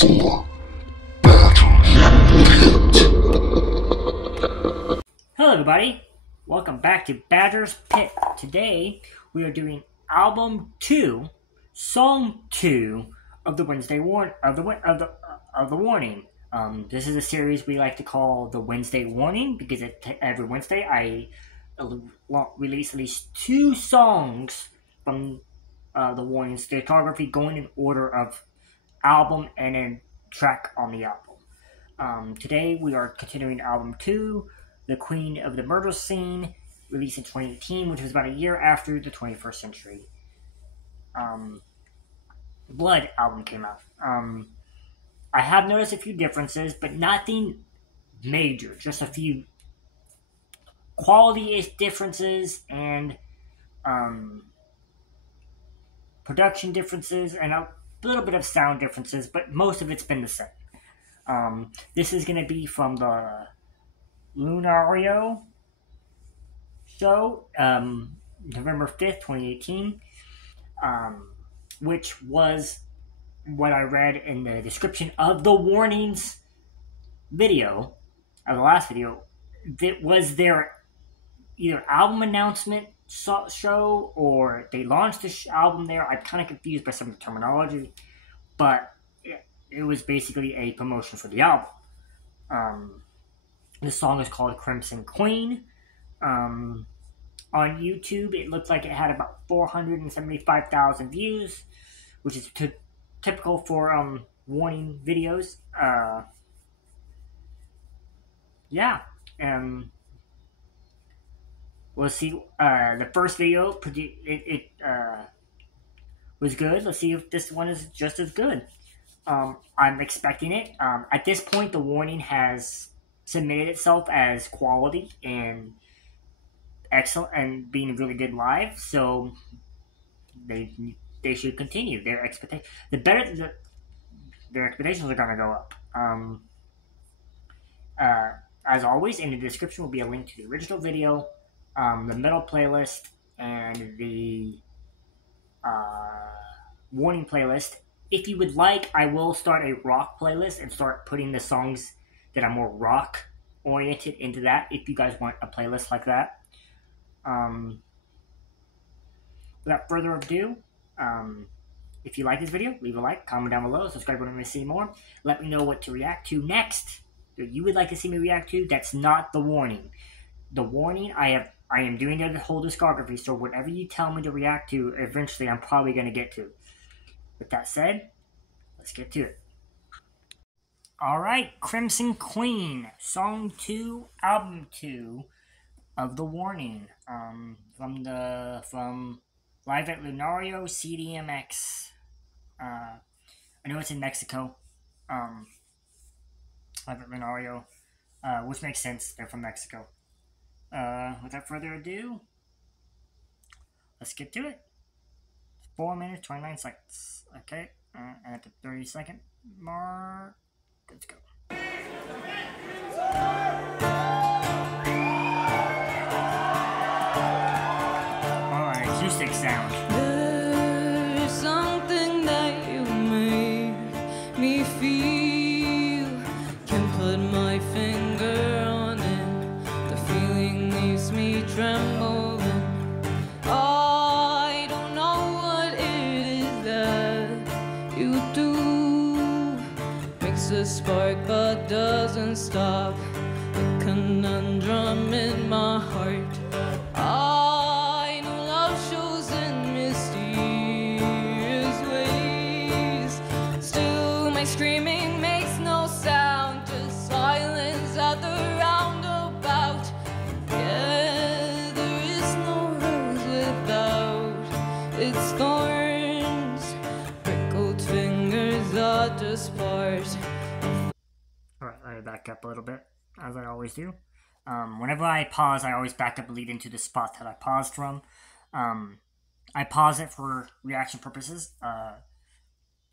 for Badger's Pit. Hello everybody, welcome back to Badger's Pit. Today we are doing album 2, song 2 of the Warning. This is a series we like to call the Wednesday Warning because every Wednesday I release at least 2 songs from the Warning's discography going in order of album and then track on the album. Today we are continuing album 2, The Queen of the Murder Scene, released in 2018, which was about a year after the 21st Century Blood album came out. I have noticed a few differences, but nothing major. Just a few quality differences and production differences and a little bit of sound differences, but most of it's been the same. This is going to be from the Lunario show, November 5th, 2018, which was what I read in the description of the Warnings video, of the last video. That was their either album announcement show or they launched the album there. I'm kind of confused by some of the terminology, but it was basically a promotion for the album. The song is called Crimson Queen. On YouTube, it looked like it had about 475,000 views, which is typical for Warning videos. We'll see. The first video was good. Let's see if this one is just as good. I'm expecting it. At this point, the Warning has submitted itself as quality and excellent and being really good live, so they should continue. Their expectations are going to go up. As always, in the description will be a link to the original video, the metal playlist, and the Warning playlist. If you would like, I will start a rock playlist and start putting the songs that are more rock oriented into that, if you guys want a playlist like that. Without further ado, if you like this video, leave a like, comment down below, subscribe if you want to see more. Let me know what to react to next that you would like to see me react to. That's not the Warning. The Warning, I am doing the whole discography, so whatever you tell me to react to, eventually I'm probably going to get to. With that said, let's get to it. Alright, Crimson Queen, Song 2, Album 2 of The Warning. From Live at Lunario, CDMX. I know it's in Mexico. Live at Lunario, which makes sense, they're from Mexico. Without further ado, let's get to it. 4 minutes, 29 seconds. Okay, and at the 30-second mark, let's go. Alright, acoustic sound. There's something that you make me feel. Can't put my finger on it. The feeling leaves me trembling. I don't know what it is that you do. Makes a spark but doesn't stop. A conundrum in my heart. I know love shows in mysterious ways. Still my screaming makes no sound. Just silence at the roundabout. Yeah, there is no rose without its thorns. Prickled fingers are just part. Alright, let me back up a little bit, as I always do. Whenever I pause, I always back up and lead into the spot that I paused from. I pause it for reaction purposes.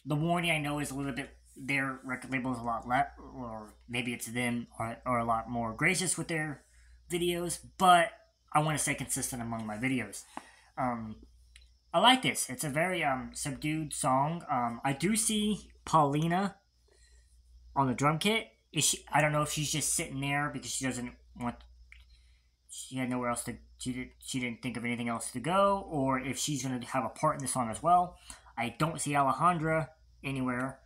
The Warning, I know, is a little bit, their record label is a lot less, or maybe it's them, or a lot more gracious with their videos, but I want to stay consistent among my videos. I like this. It's a very subdued song. I do see Paulina on the drum kit. Is she? I don't know if she's just sitting there because she doesn't want. She had nowhere else to. She didn't think of anything else to go, or if she's gonna have a part in the song as well. I don't see Alejandra anywhere,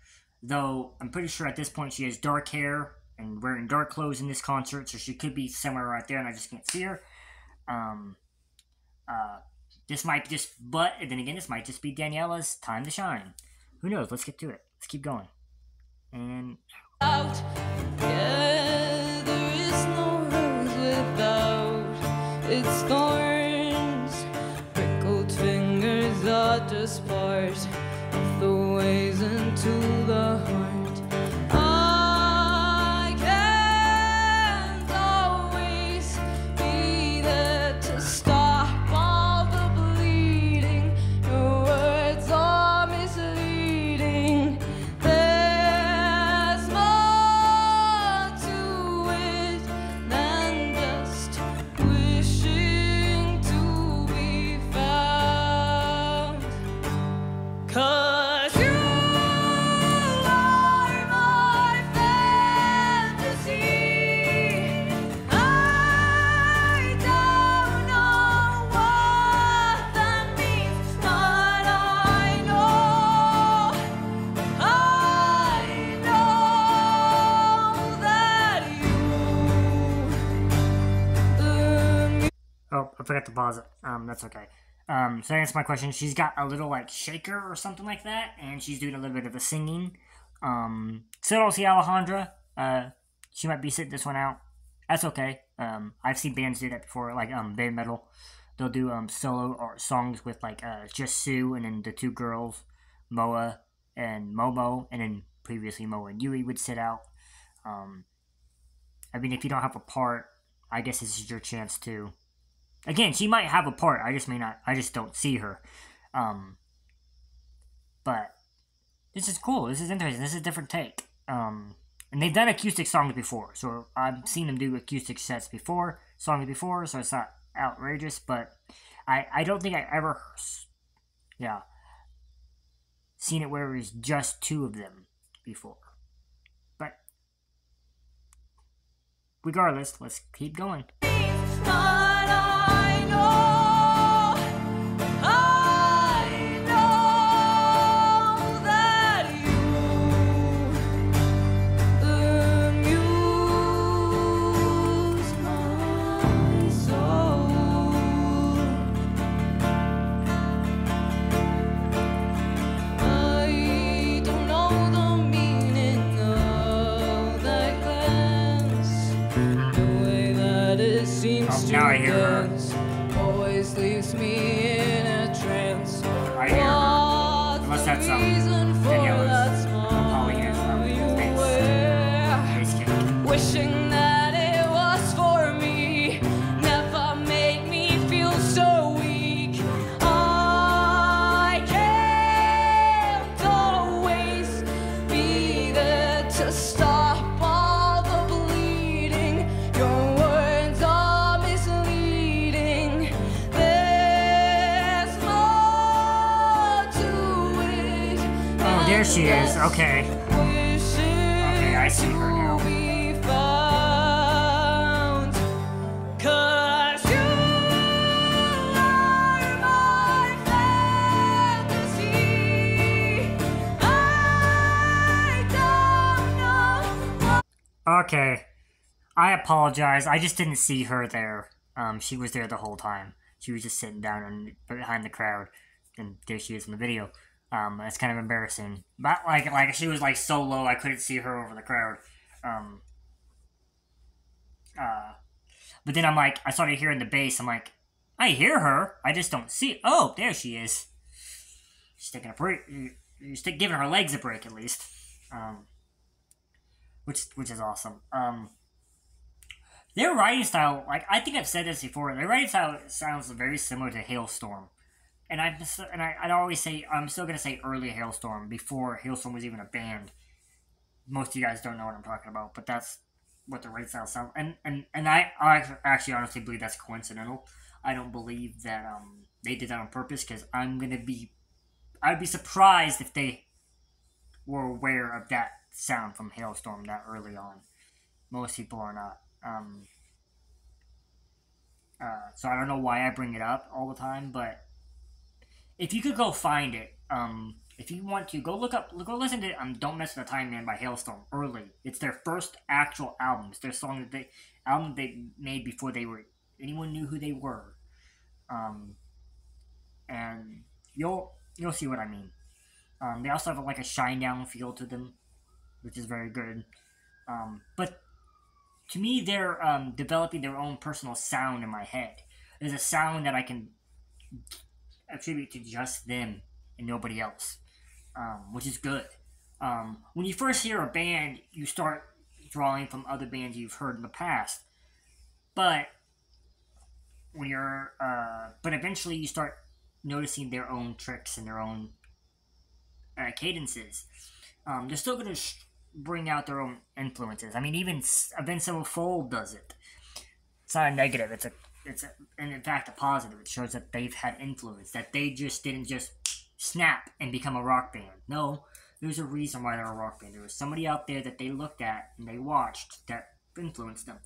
though. I'm pretty sure at this point she has dark hair and wearing dark clothes in this concert, so she could be somewhere right there, and I just can't see her. Um, this might just, but then again, this might just be Daniela's time to shine. Who knows? Let's get to it. Let's keep going. And out. Yeah, there is no rose without its thorns. Prickled fingers are just part of the ways into the heart. I can't always be there to stop all the bleeding. Your words are misleading. There's more to it than just wishing to be found. 'Cause you are my fantasy. I don't know what that means, but I know that you. oh, I forgot to pause it. That's okay. So to answer my question, she's got a little like shaker or something like that, and she's doing a little bit of a singing. Still don't see Alejandra. She might be sitting this one out. That's okay. I've seen bands do that before, like band metal. They'll do solo or songs with like just Sue and then the two girls, Moa and Momo, and then previously Moa and Yui would sit out. I mean, if you don't have a part, I guess this is your chance to. Again, she might have a part. I just may not. I just don't see her. But this is cool. This is interesting. This is a different take. And they've done acoustic songs before, so I've seen them do acoustic songs before, so it's not outrageous. But I don't think I ever, seen it where it was just two of them before. But regardless, let's keep going. Now I hear her. Always leaves me in a trance. I hear her. Unless that's Daniela's Paulina's bass kick. Wishing that it was for me never made me feel so weak. I can't always be there to stop all the bleeding. Your words are misleading. There's more to it. Oh, there she is. Okay. Okay, I see her now. Okay. I apologize. I just didn't see her there. She was there the whole time. She was just sitting down and behind the crowd, and there she is in the video. It's kind of embarrassing. But like she was like so low, I couldn't see her over the crowd. But then I started hearing the bass. I'm like, I hear her. I just don't see. Oh, there she is. She's taking a break. You're giving her legs a break at least. Which is awesome. Their writing style, like I think I've said this before, their writing style sounds very similar to Hailstorm. And I'd always say, I'm still gonna say early Hailstorm, before Hailstorm was even a band. Most of you guys don't know what I'm talking about, but that's what the writing style sounds. And I actually honestly believe that's coincidental. I don't believe that they did that on purpose, because I'd be surprised if they were aware of that sound from Hailstorm that early on. Most people are not. So I don't know why I bring it up all the time, but if you could go find it, if you want to, go listen to "Don't Mess with the Time Man" by Hailstorm early. It's their first actual album. It's their album they made before anyone knew who they were. And you'll see what I mean. They also have like a Shinedown feel to them, which is very good. But to me, they're developing their own personal sound in my head. There's a sound that I can attribute to just them and nobody else, which is good. When you first hear a band, you start drawing from other bands you've heard in the past, but but eventually you start noticing their own tricks and their own cadences. They're still going to bring out their own influences. I mean, even Avenged Sevenfold does it. It's not a negative. And in fact a positive. It shows that they've had influence. That they just didn't just snap and become a rock band. No, there's a reason why they're a rock band. There was somebody out there that they looked at and they watched that influenced them.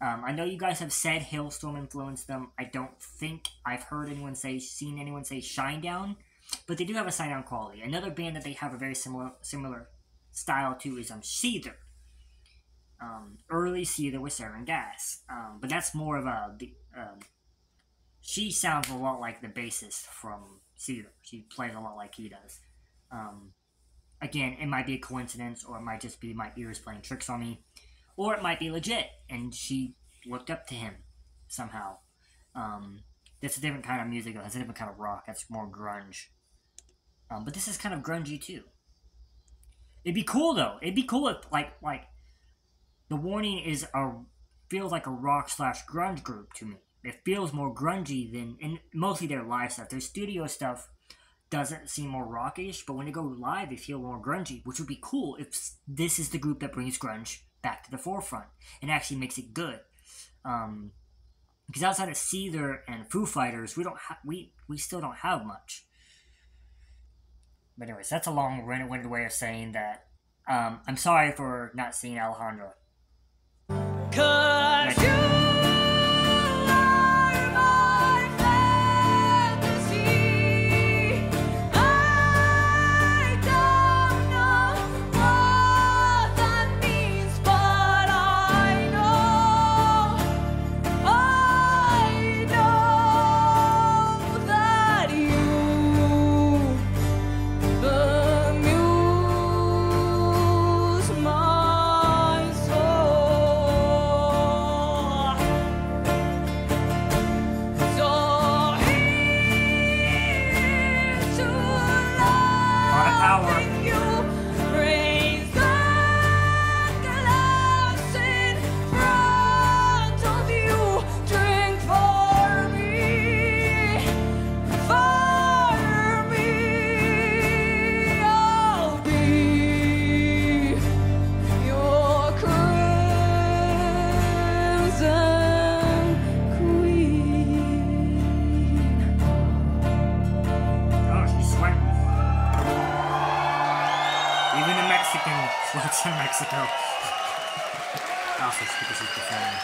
I know you guys have said Hailstorm influenced them. I don't think I've seen anyone say Shinedown, but they do have a Shinedown quality. Another band that they have a very similar style to is Seether. Early Seether with Sarin Gas, but that's more of she sounds a lot like the bassist from Seether. She plays a lot like he does. Again, it might be a coincidence, or it might just be my ears playing tricks on me. Or it might be legit, and she looked up to him somehow. That's a different kind of music. That's a different kind of rock. That's more grunge. But this is kind of grungy too. It'd be cool though. It'd be cool if like The Warning feels like a rock / grunge group to me. It feels more grungy and mostly their live stuff. Their studio stuff doesn't seem more rockish, but when they go live, they feel more grungy, which would be cool if this is the group that brings grunge back to the forefront and actually makes it good. Because outside of Seether and Foo Fighters, we still don't have much. But anyways, that's a long-winded way of saying that. I'm sorry for not seeing Alejandro. 'Cause you are my fantasy. I don't know what that means, but I know that you amuse my soul. So here's to loving you. Raise the glass in front of you. Drink for me, I'll be your crimson queen. Oh, she's sweating. Even a Mexican sweats in Mexico. Also, because she's performing.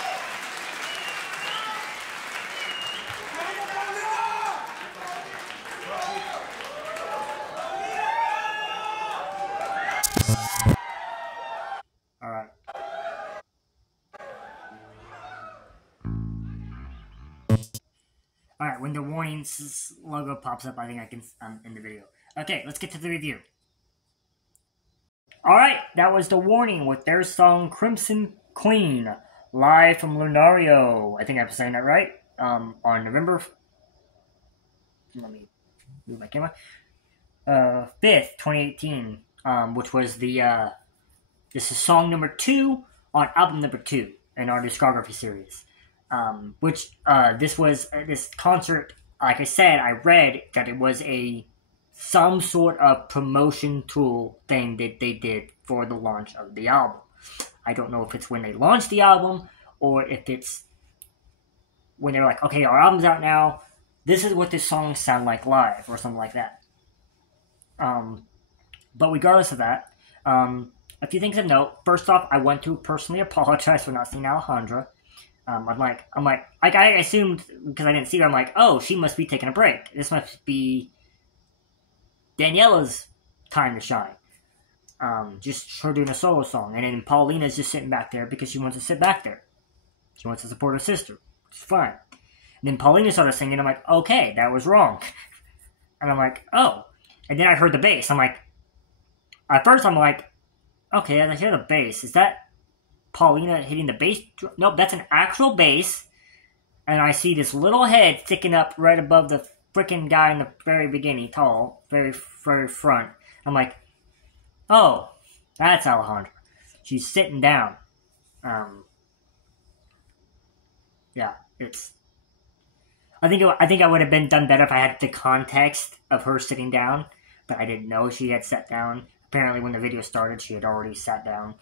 Alright. Alright, when the Warning logo pops up, I think I can end the video. Okay, let's get to the review. Alright, that was The Warning with their song Crimson Queen, live from Lunario. I think I'm saying that right. On November... Let me move my camera. 5th, 2018, which was this is song number 2 on album number 2 in our discography series. This concert, like I said, I read that it was some sort of promotion tool thing that they did for the launch of the album. I don't know if it's when they launched the album or if it's when they're like, okay, our album's out now, this is what this song sound like live or something like that. But regardless of that, a few things of note. First off, I want to personally apologize for not seeing Alejandra. I assumed, because I didn't see her, I'm like, oh, she must be taking a break. This must be Daniela's time to shine. Just her doing a solo song. And then Paulina's just sitting back there because she wants to sit back there. She wants to support her sister. It's fine. And then Paulina started singing. I'm like, okay, that was wrong. And I'm like, oh. And then I heard the bass. I'm like, at first I'm like, okay, I hear the bass. Is that Paulina hitting the bass? Nope, that's an actual bass. And I see this little head sticking up right above the freaking guy in the very beginning, tall, very, very front. I'm like, oh, that's Alejandra. She's sitting down. Yeah, it's. I think I would have been done better if I had the context of her sitting down, but I didn't know she had sat down. Apparently, when the video started, she had already sat down.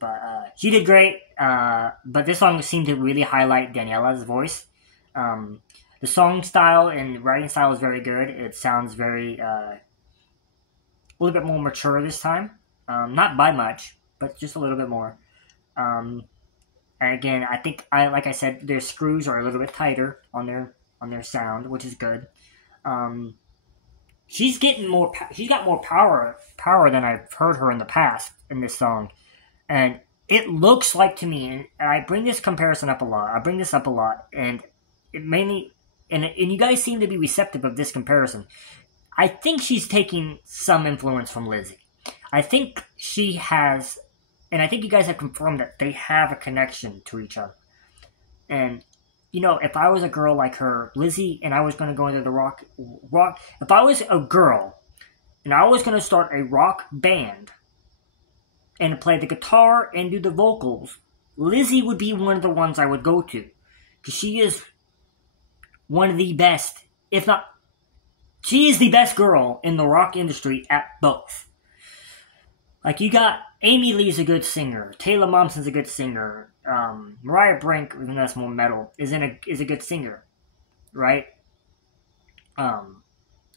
But she did great. But this song seemed to really highlight Daniela's voice. The song style and writing style is very good. It sounds very a little bit more mature this time. Not by much, but just a little bit more. And again, I think like I said, their screws are a little bit tighter on their sound, which is good. She's getting more. She's got more power than I've heard her in the past in this song, and it looks like to me. And I bring this comparison up a lot. I bring this up a lot, and it mainly and you guys seem to be receptive of this comparison. I think she's taking some influence from Lizzie. I think she has. And I think you guys have confirmed that they have a connection to each other. And, you know, if I was a girl like her, Lizzie, and I was going to go into the rock, if I was a girl and I was going to start a rock band and play the guitar and do the vocals, Lizzie would be one of the ones I would go to. Because she is one of the best, if not, she is the best girl in the rock industry at both. Like, you got Amy Lee's a good singer. Taylor Momsen's a good singer. Mariah Brink, even though that's more metal, is a good singer, right? And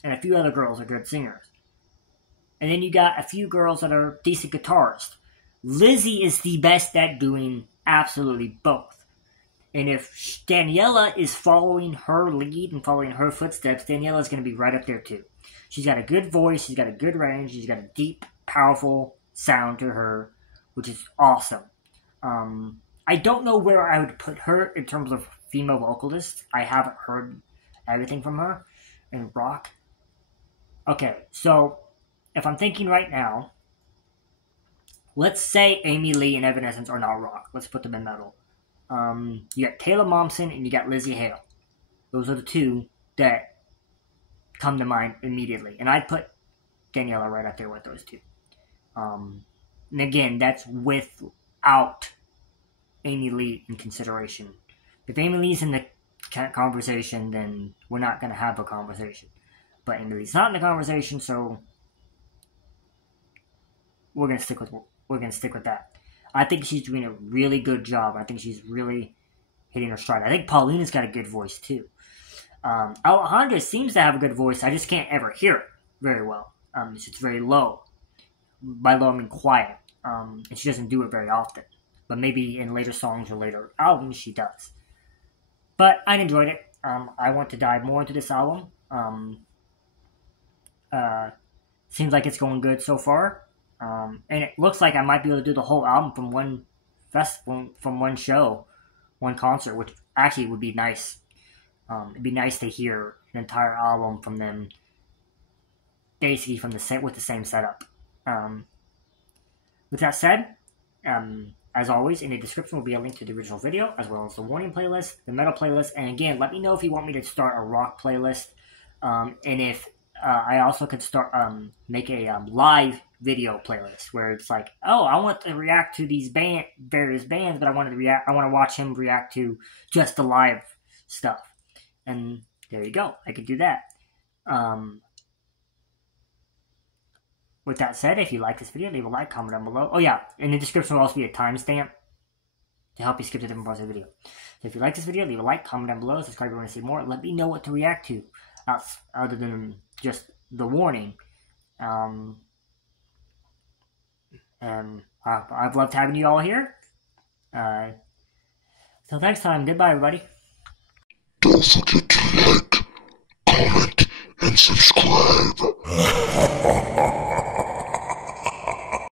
a few other girls are good singers. And then you got a few girls that are decent guitarists. Lizzie is the best at doing absolutely both. And if Daniela is following her lead and following her footsteps, Daniela's going to be right up there too. She's got a good voice. She's got a good range. She's got a deep, powerful sound to her, which is awesome. I don't know where I would put her in terms of female vocalist. I haven't heard everything from her in rock. Okay, so if I'm thinking right now, let's say Amy Lee and Evanescence are not rock. Let's put them in metal. You got Taylor Momsen and you got Lizzie Hale. Those are the two that come to mind immediately. And I'd put Daniela right up there with those two. And again, that's without Amy Lee in consideration. If Amy Lee's in the conversation, then we're not going to have a conversation. But Amy Lee's not in the conversation, so we're going to stick with that. I think she's doing a really good job. I think she's really hitting her stride. I think Paulina's got a good voice too. Alejandra seems to have a good voice. I just can't ever hear it very well. It's just very low. By low, I mean quiet. And she doesn't do it very often. But maybe in later songs or later albums, she does. But I enjoyed it. I want to dive more into this album. Seems like it's going good so far. And it looks like I might be able to do the whole album from one show, one concert, which actually would be nice. It'd be nice to hear an entire album from them, basically from with the same setup. With that said, as always, in the description will be a link to the original video, as well as the warning playlist, the metal playlist, and again, let me know if you want me to start a rock playlist, and if I also could start make a live video playlist where it's like, oh, I want to react to these various bands, but I want to watch him react to just the live stuff, and there you go, I could do that. With that said, if you like this video, leave a like, comment down below. Oh yeah, in the description will also be a timestamp to help you skip to different parts of the video. So if you like this video, leave a like, comment down below, subscribe if you want to see more. Let me know what to react to, other than just the warning. And I've loved having you all here. Till next time, goodbye, everybody. Don't forget to like, comment, and subscribe.